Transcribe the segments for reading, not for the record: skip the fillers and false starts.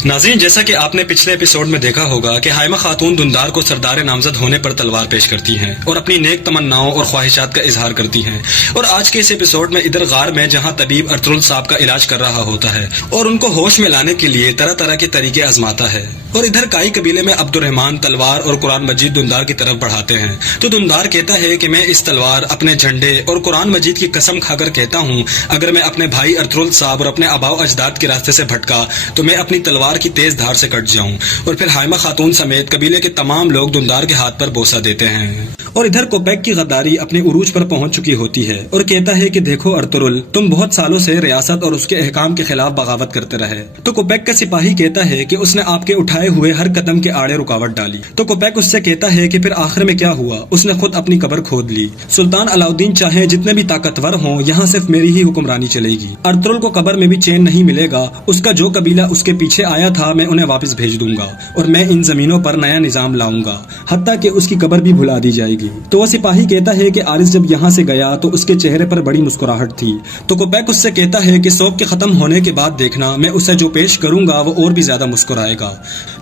नाज़रीन, जैसा कि आपने पिछले एपिसोड में देखा होगा कि हाइमा खातून दुंदार को सरदार नामजद होने पर तलवार पेश करती हैं और अपनी नेक तमन्नाओं और ख्वाहिशात का इजहार करती हैं। और आज के इस एपिसोड में इधर गार में जहां तबीब अर्तुगरुल साहब का इलाज कर रहा होता है और उनको होश में लाने के लिए तरह तरह के तरीके आजमाता है, और इधर काई कबीले में अब्दुर्रहमान तलवार और कुरान मजीद दुंदार की तरफ बढ़ाते हैं। तो दुंदार कहता है कि मैं इस तलवार, अपने झंडे और कुरान मजीद की कसम खाकर कहता हूँ, अगर मैं अपने भाई अर्तुगरुल साहब और अपने आबाओ अजदाद के रास्ते से भटका तो मैं अपनी तलवार की तेज धार से कट जाऊं। और फिर हाइमा खातून समेत कबीले के तमाम लोग दुंदार के हाथ पर बोसा देते हैं। और इधर कोपेक की गद्दारी अपने उरूज पर पहुंच चुकी होती है और कहता है कि देखो अर्तुगरुल, तुम बहुत सालों से रियासत और उसके अहकाम के खिलाफ बगावत करते रहे। तो कोपेक का सिपाही कहता है कि उसने आपके उठाए हुए हर कदम के आड़े रुकावट डाली। तो कोपेक उससे कहता है कि फिर आखिर में क्या हुआ? उसने खुद अपनी कब्र खोद ली। सुल्तान अलाउद्दीन चाहे जितने भी ताकतवर हों, यहाँ सिर्फ मेरी ही हुक्मरानी चलेगी। अर्तुगरुल को कब्र में भी चैन नहीं मिलेगा। उसका जो कबीला उसके पीछे आया था, मैं उन्हें वापस भेज दूंगा और मैं इन जमीनों पर नया निजाम लाऊंगा, हत्ता कि उसकी कब्र भी भुला दी जाएगी। तो वह सिपाही कहता है कि आरिस जब यहाँ से गया तो उसके चेहरे पर बड़ी मुस्कुराहट थी। तो कोपेक उससे कहता है कि शौक के खत्म होने के बाद देखना, मैं उसे जो पेश करूंगा वो और भी ज्यादा मुस्कुराएगा।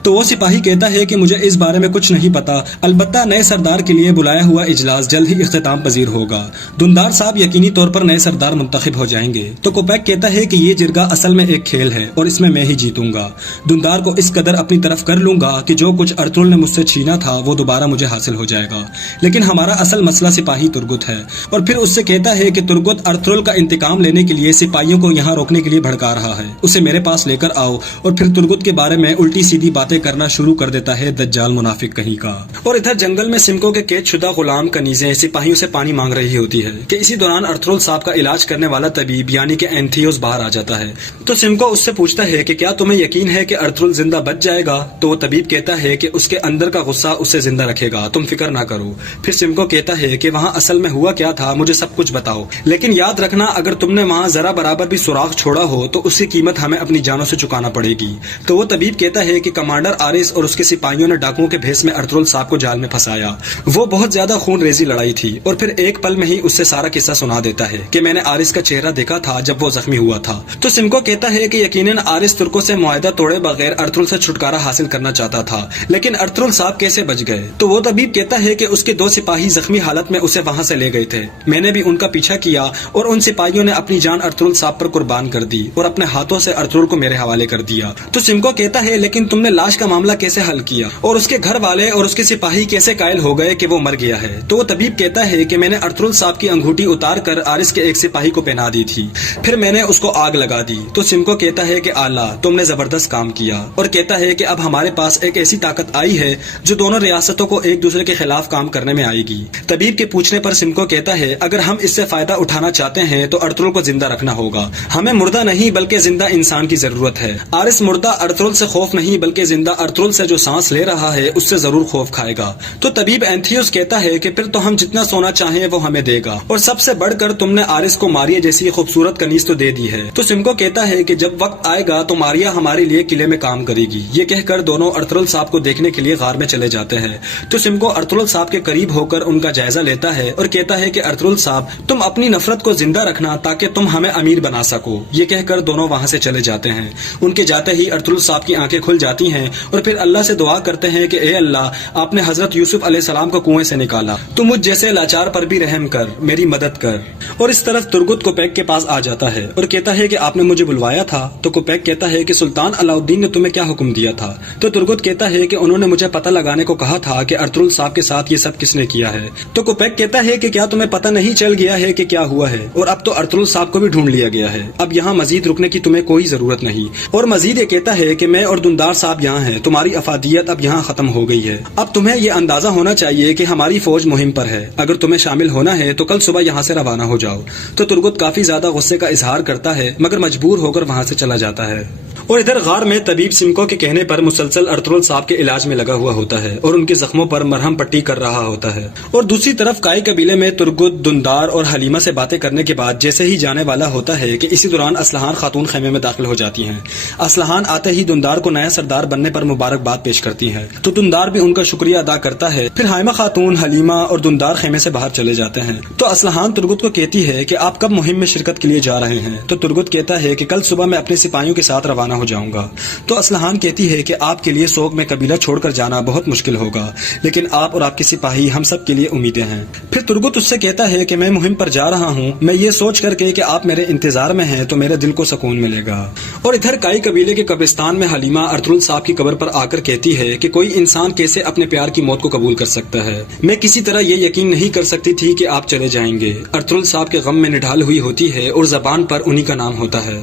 तो वो सिपाही कहता है कि मुझे इस बारे में कुछ नहीं पता, अलबत्ता नए सरदार के लिए बुलाया हुआ इजलास जल्द ही इख्तिताम पजीर होगा। दुंदार साहब यकीनी तौर पर नए सरदार मुंतखब हो जाएंगे। तो कोपेक कहता है कि ये जिरगा असल में एक खेल है और इसमें मैं ही जीतूंगा। दुंदार को इस कदर अपनी तरफ कर लूंगा कि जो कुछ अर्तुगरुल ने मुझसे छीना था वो दोबारा मुझे हासिल हो जाएगा। लेकिन हमारा असल मसला सिपाही तुर्गुत है। और फिर उससे कहता है कि तुर्गुत अर्तुगरुल का इंतकाम लेने के लिए सिपाहियों को यहाँ रोकने के लिए भड़का रहा है, उसे मेरे पास लेकर आओ। और फिर तुर्गुत के बारे में उल्टी सीधी बातें करना शुरू कर देता है दज्जाल मुनाफिक कहीं का। और इधर जंगल में सिमको के कैद शुदा गुलाम कनीजें सिपाहियों से पानी मांग रही होती है कि इसी दौरान अर्तुगरुल साहब का इलाज करने वाला तबीब यानी कि एंथियोस बाहर आ जाता है। तो सिमको उससे पूछता है कि क्या तुम्हें यकीन है कि अर्तुगरुल जिंदा बच जाएगा? तो वो तबीब कहता है कि उसके अंदर का गुस्सा उसे जिंदा रखेगा, तुम फिक्र ना करो। फिर सिमको कहता है कि वहाँ असल में हुआ क्या था, मुझे सब कुछ बताओ, लेकिन याद रखना अगर तुमने वहाँ जरा बराबर भी सुराख छोड़ा हो तो उसकी कीमत हमें अपनी जानों से चुकाना पड़ेगी। तो वो तबीब कहता है कि कमांडर आरिस और उसके सिपाहियों ने डाकुओं के भेस में अर्तुगरुल साहब को जाल में फंसाया। वो बहुत ज्यादा खून रेजी लड़ाई थी। और फिर एक पल में ही उससे सारा किस्सा सुना देता है कि मैंने आरिस का चेहरा देखा था जब वो जख्मी हुआ था। तो सिमको कहता है कि यकीनन आरिस तुर्कों से मुआहदा तोड़े बगैर अर्तुगरुल से छुटकारा हासिल करना चाहता था, लेकिन अर्तुगरुल साहब कैसे बच गए? तो वो तबीब कहता है कि उसके दो सिपाही जख्मी हालत में उसे वहाँ से ले गए थे। मैंने भी उनका पीछा किया और उन सिपाहियों ने अपनी जान अर्तुगरुल साहब पर कुर्बान कर दी और अपने हाथों से अर्तुगरुल को मेरे हवाले कर दिया। तो सिमको कहता है लेकिन तुमने लाश का मामला कैसे हल किया और उसके घर वाले और उसके सिपाही कैसे कायल हो गए कि वो मर गया है? तो वो तबीब कहता है कि मैंने अर्तुगरुल साहब की अंगूठी उतार कर आरिस के एक सिपाही को पहना दी थी, फिर मैंने उसको आग लगा दी। तो सिमको कहता है कि आला, तुमने जबरदस्त काम किया। और कहता है कि अब हमारे पास एक ऐसी ताकत आई है जो दोनों रियासतों को एक दूसरे के खिलाफ काम करने में आएगी। तबीब के पूछने पर सिमको कहता है अगर हम इससे फायदा उठाना चाहते हैं तो अर्तुगरुल को जिंदा रखना होगा। हमें मुर्दा नहीं बल्कि जिंदा इंसान की जरूरत है। आरिस मुर्दा अर्तुगरुल से खौफ नहीं बल्कि जिंदा अर्तुगरुल से जो सांस ले रहा है उससे जरूर खौफ खाएगा। तो तबीब एंथियोस कहता है कि फिर तो हम जितना सोना चाहें वो हमें देगा, और सबसे बढ़कर तुमने आरिस को मारिया जैसी खूबसूरत कनीज तो दे दी है। तो सिमको कहता है कि जब वक्त आएगा तो मारिया हमारे लिए قلعے میں کام کرے گی۔ یہ کہہ کر دونوں ارطغرل صاحب کو دیکھنے کے لیے غار میں چلے جاتے ہیں تو سمکو ارطغرل صاحب کے قریب ہو کر ان کا جائزہ لیتا ہے اور کہتا ہے کہ ارطغرل صاحب تم اپنی نفرت کو زندہ رکھنا تاکہ تم ہمیں امیر بنا سکو۔ یہ کہہ کر دونوں وہاں سے چلے جاتے ہیں۔ ان کے جاتے ہی ارطغرل صاحب کی آنکھیں کھل جاتی ہیں اور پھر اللہ سے دعا کرتے ہیں کہ اے اللہ، آپ نے حضرت یوسف علیہ السلام کو کنویں سے نکالا، تو مجھ جیسے لاچار پر بھی رحم کر، میری مدد کر۔ اور اس طرف ترگت کوپیک کے پاس آ جاتا ہے اور کہتا ہے کہ آپ نے مجھے بلوایا تھا۔ تو کوپیک کہتا ہے کہ سلطان علاؤالدین نے تمہیں کیا حکم دیا تھا؟ تو ترگت کہتا ہے کہ انہوں نے مجھے پتہ لگانے کو کہا تھا کہ ارطغرل صاحب کے ساتھ یہ سب کس نے کیا ہے۔ تو کوپیک کہتا ہے کہ کیا تمہیں پتہ نہیں چل گیا ہے کہ کیا ہوا ہے؟ اور اب تو ارطغرل صاحب کو بھی ڈھونڈ لیا گیا ہے، اب یہاں مزید رکنے کی تمہیں کوئی ضرورت نہیں۔ اور مزید یہ کہتا ہے کہ میں اور دندار صاحب یہاں ہیں، تمہاری افادیت اب یہاں ختم ہو گئی ہے۔ اب تمہیں یہ اندازہ ہونا چاہیے کہ ہماری فوج مہم پر ہے، اگر تمہیں شامل ہونا ہے تو کل صبح یہاں سے روانہ ہو جاؤ۔ تو ترگت کافی زیادہ غصے کا اظہار کرتا ہے مگر مجبور ہو کر وہاں سے چلا جاتا ہے۔ اور ادھر غار میں طبیب سمکو کے کہنے پر مسلسل ارطغرل صاحب کے علاج میں لگا ہوا ہوتا ہے اور ان کے زخموں پر مرہم پٹی کر رہا ہوتا ہے۔ اور دوسری طرف کائی قبیلے میں ترگت، دندار اور حلیمہ سے باتیں کرنے کے بعد جیسے ہی جانے والا ہوتا ہے کہ اسی دوران اسلحان خاتون خیمے میں داخل ہو جاتی ہیں۔ اسلحان آتے ہی دندار کو نیا سردار بننے پر مبارکباد پیش کرتی ہیں تو دندار بھی ان کا شکریہ ادا کرتا ہے۔ پھر حائمہ خاتون، حلیمہ اور دندار خیمے سے باہر چلے جاتے ہیں تو اسلحان ترگت کو کہتی ہے کہ آپ کب مہم میں شرکت کے لیے جا رہے ہیں؟ تو ترگت کہتا ہے کہ کل صبح میں اپنے سپاہیوں کے ساتھ روانہ ہو جاؤں گا۔ تو اسلحان کہتی ہے کہ آپ کے لیے سوگ میں قبیلہ چھوڑ کر جانا بہت مشکل ہوگا، لیکن آپ اور آپ کے سپاہی ہم سب کے لیے امیدیں ہیں۔ پھر ترگت اس سے کہتا ہے کہ میں مہم پر جا رہا ہوں، میں یہ سوچ کر کہ آپ میرے انتظار میں ہیں تو میرے دل کو سکون ملے گا۔ اور ادھر کائی قبیلے کے قبرستان میں حلیمہ ارطغرل صاحب کی قبر پر آ کر کہتی ہے کہ کوئی انسان کیسے اپنے پیار کی موت کو قبول کر سکتا ہے؟ میں کسی طرح یہ یقین نہیں کر سکتی تھی کہ آپ چلے جائیں گے۔ ارطغرل صاحب کے غم میں نڈھال ہوئی ہوتی ہے اور زبان پر انہی کا نام ہوتا ہے۔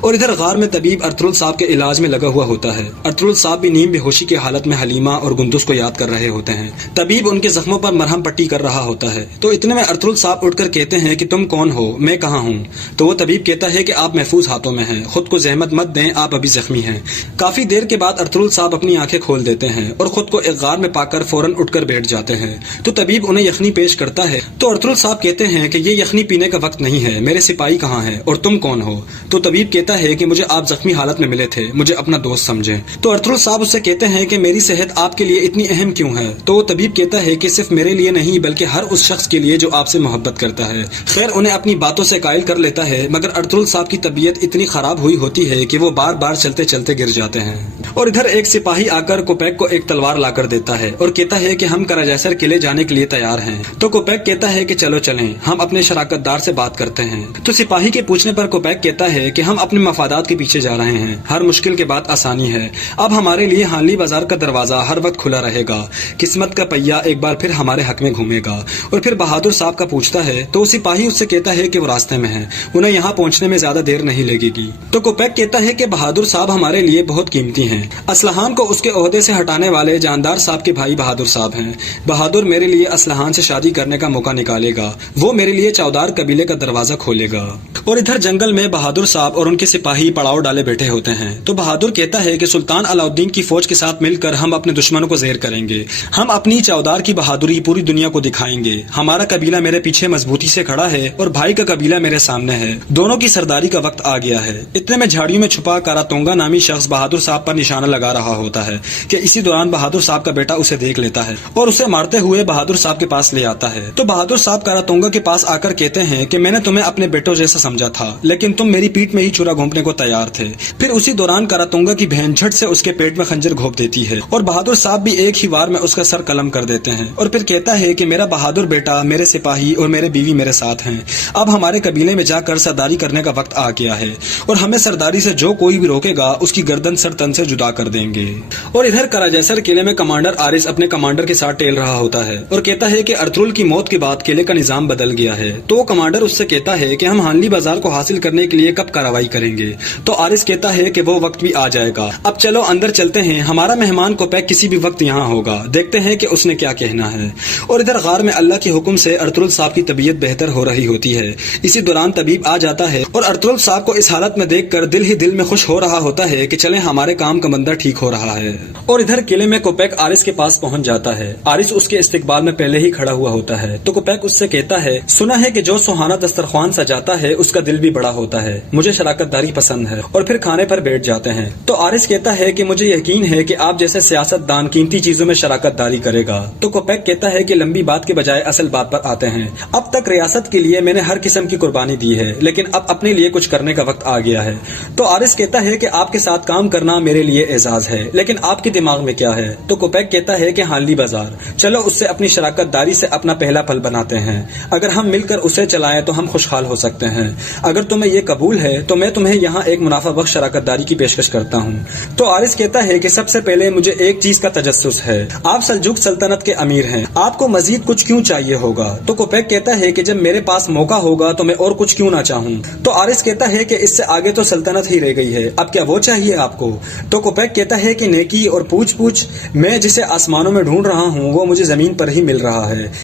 اور ادھر غار میں طبیب ارطغرل صاحب کے علاج میں لگا ہوا ہوتا ہے۔ ارطغرل صاحب بھی نیم بے ہوشی کی حالت میں حلیمہ اور گندس کو یاد کر رہے ہوتے ہیں۔ طبیب ان کے زخموں پر مرہم پٹی کر رہا ہوتا ہے تو اتنے میں ارطغرل صاحب اٹھ کر کہتے ہیں کہ تم کون ہو، میں کہاں ہوں؟ تو وہ طبیب کہتا ہے کہ آپ محفوظ ہاتھوں میں ہیں، خود کو زحمت مت دیں، آپ ابھی زخمی ہیں۔ کافی دیر کے بعد ارطغرل صاحب اپنی آنکھیں کھول دیتے ہیں اور خود کو ایک غار میں پا کر فوراً اٹھ کر بیٹھ جاتے ہیں۔ تو طبیب انہیں یخنی پیش کرتا ہے تو ارطغرل صاحب کہتے ہیں کہ یہ یخنی پینے کا وقت نہیں ہے، میرے سپاہی کہاں ہیں اور تم کون ہو؟ تو طبیب کہتا ہے کہ مجھے آپ زخمی حالت میں ملے تھے، مجھے اپنا دوست سمجھیں۔ تو ارطغرل صاحب اس سے کہتے ہیں کہ میری صحت آپ کے لیے اتنی اہم کیوں ہے؟ تو وہ طبیب کہتا ہے کہ صرف میرے لیے نہیں بلکہ ہر اس شخص کے لیے جو آپ سے محبت کرتا ہے۔ خیر انہیں اپنی باتوں سے قائل کر لیتا ہے مگر ارطغرل صاحب کی طبیعت اتنی خراب ہوئی ہوتی ہے کہ وہ بار بار چلتے چلتے گر جاتے ہیں۔ اور ادھر ایک سپاہی آ کر کوپیک کو ایک تلوار لا کر دیتا ہے اور کہتا ہے کہ ہم کراجیسر قلعے جانے کے لیے تیار ہیں۔ تو کوپیک کہتا ہے کہ چلو چلیں، ہم اپنے شراکت دار سے بات کرتے ہیں۔ تو سپاہی کے پوچھنے پر کوپیک کہتا ہے کہ ہم اپنے مفادات کے پیچھے جا رہے ہیں، ہر مشکل کے بعد آسانی ہے، اب ہمارے لیے ہانلی بازار کا دروازہ ہر وقت کھلا رہے گا، قسمت کا پہیہ ایک بار پھر ہمارے حق میں گھومے گا۔ اور پھر بہادر صاحب کا پوچھتا ہے تو سپاہی اس سے کہتا ہے کہ وہ راستے میں ہیں، انہیں یہاں پہنچنے میں زیادہ دیر نہیں لگے گی۔ تو کوپیک کہتا ہے کہ بہادر صاحب ہمارے لیے بہت قیمتی ہیں، اسلحان کو اس کے عہدے سے ہٹانے والے جاندار صاحب کے بھائی بہادر صاحب ہیں، بہادر میرے لیے اسلحان سے شادی کرنے کا موقع نکالے گا، وہ میرے لیے چودار قبیلے کا دروازہ کھولے گا۔ اور ادھر جنگل میں بہادر صاحب اور ان کے سپاہی پڑاؤ ڈالے بیٹھے ہوتے ہیں تو بہادر کہتا ہے کہ سلطان علاؤالدین کی فوج کے ساتھ مل کر ہم اپنے دشمنوں کو زیر کریں گے، ہم اپنی چودار کی بہادری پوری دنیا کو دکھائیں گے، ہمارا قبیلہ میرے پیچھے مضبوطی سے کھڑا ہے اور بھائی کا قبیلہ میرے سامنے ہے، دونوں کی سرداری کا وقت آ گیا ہے۔ اتنے میں جھاڑیوں میں چھپا کاراتونگا نامی شخص بہادر صاحب پر نشانہ لگا رہا ہوتا ہے کہ اسی دوران بہادر صاحب کا بیٹا اسے دیکھ لیتا ہے اور اسے مارتے ہوئے بہادر صاحب کے پاس لے آتا ہے۔ تو بہادر صاحب کاراتونگا کے پاس آ کر کہتے ہیں کہ میں نے تمہیں اپنے بیٹوں جیسا سمجھا تھا لیکن تم میری پیٹ میں ہی چھرا گھونپنے کو تیار تھے۔ پھر اسی دوران کاراتونگا کی بہن جھٹ سے اس کے پیٹ میں خنجر گھونپ دیتی ہے اور بہادر صاحب بھی ایک ہی وار میں اس کا سر قلم کر دیتے ہیں اور پھر کہتا ہے کہ میرا بہادر بیٹا، میرے سپاہی اور میرے بیوی میرے ساتھ ہیں، اب ہمارے قبیلے میں جا کر سرداری کرنے کا وقت آ گیا ہے اور ہمیں سرداری سے جو کوئی بھی روکے گا اس کی گردن سر تن سے جدا کر دیں گے۔ اور ادھر کراجیسر قلعے میں کمانڈر آرس اپنے کمانڈر کے ساتھ ٹہل رہا ہوتا ہے اور کہتا ہے کہ ارطغرل کی موت کے بعد قلعے کا نظام بدل گیا ہے۔ تو وہ کمانڈر اس سے کہتا ہے کہ ہم ہانلی بازار کو حاصل کرنے کے لیے کب کارروائی کریں گے؟ تو آرس کہتا ہے کہ وہ وقت بھی آ جائے گا، اب چلو اندر چلتے ہیں، ہمارا مہمان کوپیک کسی بھی وقت یہاں ہوگا، دیکھتے ہیں کہ اس نے کیا کہنا ہے۔ اور ادھر غار میں اللہ کے حکم سے ارطغرل صاحب کی طبیعت بہتر ہو رہی ہوتی ہے۔ اسی دوران طبیب آ جاتا ہے اور ارطغرل صاحب کو اس حالت میں دیکھ کر دل ہی دل میں خوش ہو رہا ہوتا ہے کہ چلیں ہمارے کام کا بندہ ٹھیک ہو رہا ہے۔ اور ادھر قلعے میں کوپیک آرس کے پاس پہنچ جاتا ہے، آرس اس کے استقبال میں پہلے ہی کھڑا ہوا ہوتا ہے۔ تو کوپیک اس سے کہتا ہے، سنا ہے کہ جو سہانا دسترخوان سجاتا ہے اس کا دل بھی بڑا ہوتا ہے، مجھے شراکت داری پسند ہے اور پھر کھانے کھانے پر بیٹھ جاتے ہیں۔ تو آرس کہتا ہے کہ مجھے یقین ہے کہ آپ جیسے سیاست دان قیمتی چیزوں میں شراکت داری کرے گا۔ تو کوپیک کہتا ہے کہ لمبی بات کے بجائے اصل بات پر آتے ہیں۔ اب تک ریاست کے لیے میں نے ہر قسم کی قربانی دی ہے، لیکن اب اپنے لیے کچھ کرنے کا وقت آ گیا ہے۔ تو آرس کہتا ہے کہ آپ کے ساتھ کام کرنا میرے لیے اعزاز ہے، لیکن آپ کے دماغ میں کیا ہے؟ تو کوپیک کہتا ہے کہ ہانلی بازار، چلو اس سے اپنی شراکت داری سے اپنا پہلا پل بناتے ہیں۔ اگر ہم مل کر اسے چلائیں تو ہم خوشحال ہو سکتے ہیں۔ اگر تمہیں یہ قبول ہے تو میں تمہیں یہاں ایک منافع بخش شراکت داری کی پیشکش کرتا ہوں۔ تو آرس کہتا ہے کہ سب سے پہلے مجھے ایک چیز کا تجسس ہے، آپ سلجوق سلطنت کے امیر ہیں، آپ کو مزید کچھ کیوں چاہیے ہوگا؟ تو کوپیک کہتا ہے کہ جب میرے پاس موقع ہوگا تو میں اور کچھ کیوں نہ چاہوں۔ تو آرس کہتا ہے کہ اس سے آگے تو سلطنت ہی رہ گئی ہے، اب کیا وہ چاہیے آپ کو؟ تو کوپیک کہتا ہے کہ نیکی اور پوچھ میں جسے آسمانوں میں ڈھونڈ رہا ہوں وہ مجھے زمین پر ہی مل رہا ہے۔